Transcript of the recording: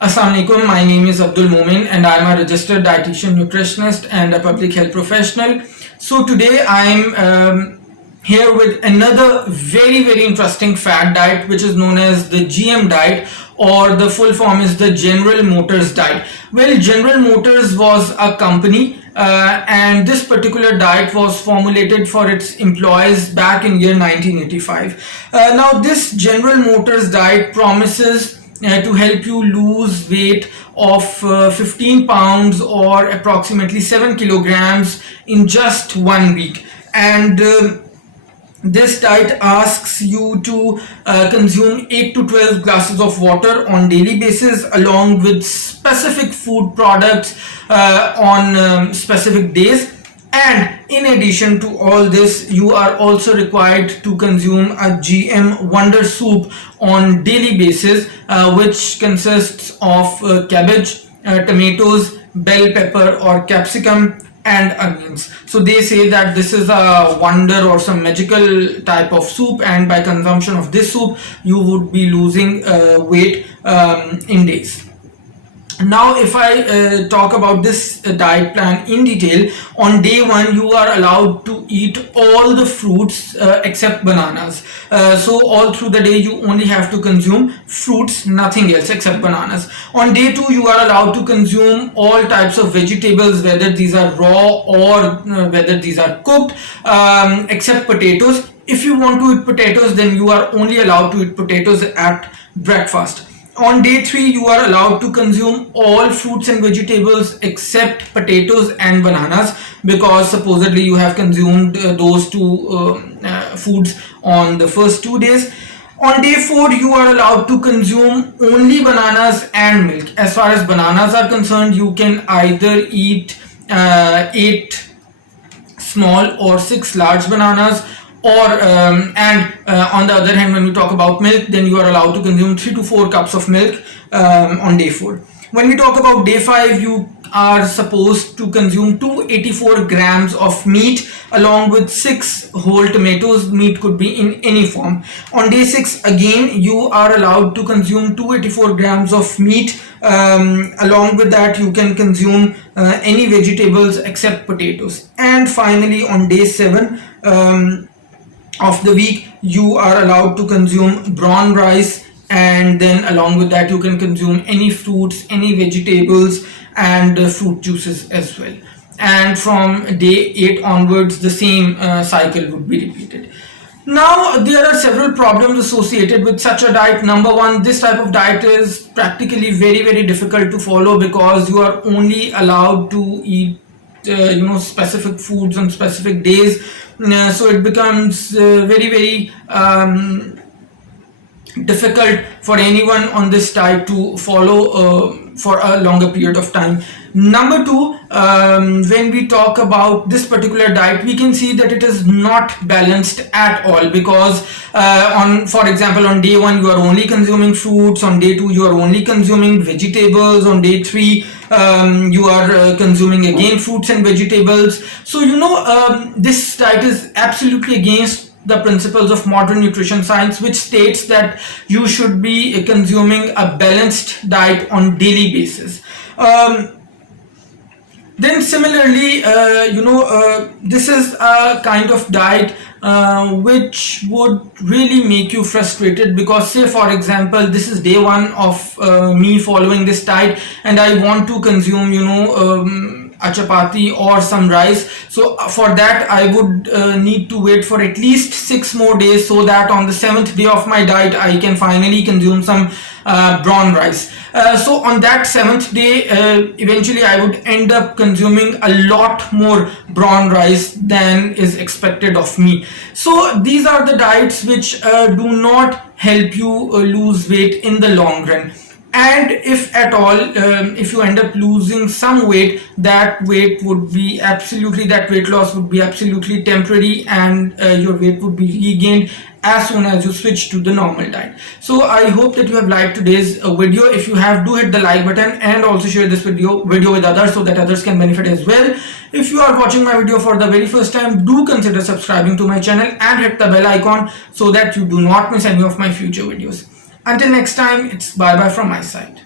Assalamu alaikum. My name is Abdul Momin and I'm a registered dietitian nutritionist and a public health professional. So today I'm here with another very interesting fad diet, which is known as the GM diet, or the full form is the General Motors diet. Well, General Motors was a company, and this particular diet was formulated for its employees back in year 1985. Now this General Motors diet promises to help you lose weight of 15 pounds or approximately 7 kilograms in just 1 week. And this diet asks you to consume 8 to 12 glasses of water on daily basis, along with specific food products on specific days. And in addition to all this, you are also required to consume a GM Wonder Soup on daily basis, which consists of cabbage, tomatoes, bell pepper or capsicum, and onions. So they say that this is a wonder or some magical type of soup, and by consumption of this soup you would be losing weight in days. Now if I talk about this diet plan in detail, on day one you are allowed to eat all the fruits except bananas. So all through the day you only have to consume fruits, nothing else except bananas. On day two you are allowed to consume all types of vegetables, whether these are raw or whether these are cooked, except potatoes. If you want to eat potatoes, then you are only allowed to eat potatoes at breakfast. On day 3 you are allowed to consume all fruits and vegetables except potatoes and bananas, because supposedly you have consumed those two foods on the first 2 days. On day 4 you are allowed to consume only bananas and milk. As far as bananas are concerned, you can either eat 8 small or 6 large bananas, or on the other hand, when we talk about milk, then you are allowed to consume 3 to 4 cups of milk on day 4. When we talk about day 5, you are supposed to consume 284 grams of meat along with 6 whole tomatoes. Meat could be in any form. On day 6 again you are allowed to consume 284 grams of meat. Along with that you can consume any vegetables except potatoes. And finally on day 7 of the week you are allowed to consume brown rice, and then along with that you can consume any fruits, any vegetables, and fruit juices as well. And from day 8 onwards the same cycle would be repeated. Now there are several problems associated with such a diet. Number one, this type of diet is practically very difficult to follow, because you are only allowed to eat specific foods on specific days. So it becomes very difficult for anyone on this diet to follow for a longer period of time. Number two, when we talk about this particular diet, we can see that it is not balanced at all, because for example, on day 1 you are only consuming fruits, on day 2 you are only consuming vegetables, on day 3 you are consuming again fruits and vegetables. So this diet is absolutely against the principles of modern nutrition science, which states that you should be consuming a balanced diet on daily basis. Then similarly, this is a kind of diet which would really make you frustrated, because say for example this is day 1 of me following this diet, and I want to consume a chapati or some rice. So for that I would need to wait for at least 6 more days, so that on the 7th day of my diet I can finally consume some brown rice. So on that 7th day eventually I would end up consuming a lot more brown rice than is expected of me. So these are the diets which do not help you lose weight in the long run. And if at all, if you end up losing some weight, that weight loss would be absolutely temporary, and your weight would be regained as soon as you switch to the normal diet. So I hope that you have liked today's video. If you have, do hit the like button, and also share this video with others, so that others can benefit as well. If you are watching my video for the very first time, do consider subscribing to my channel and hit the bell icon, so that you do not miss any of my future videos. Until next time, it's bye bye from my side.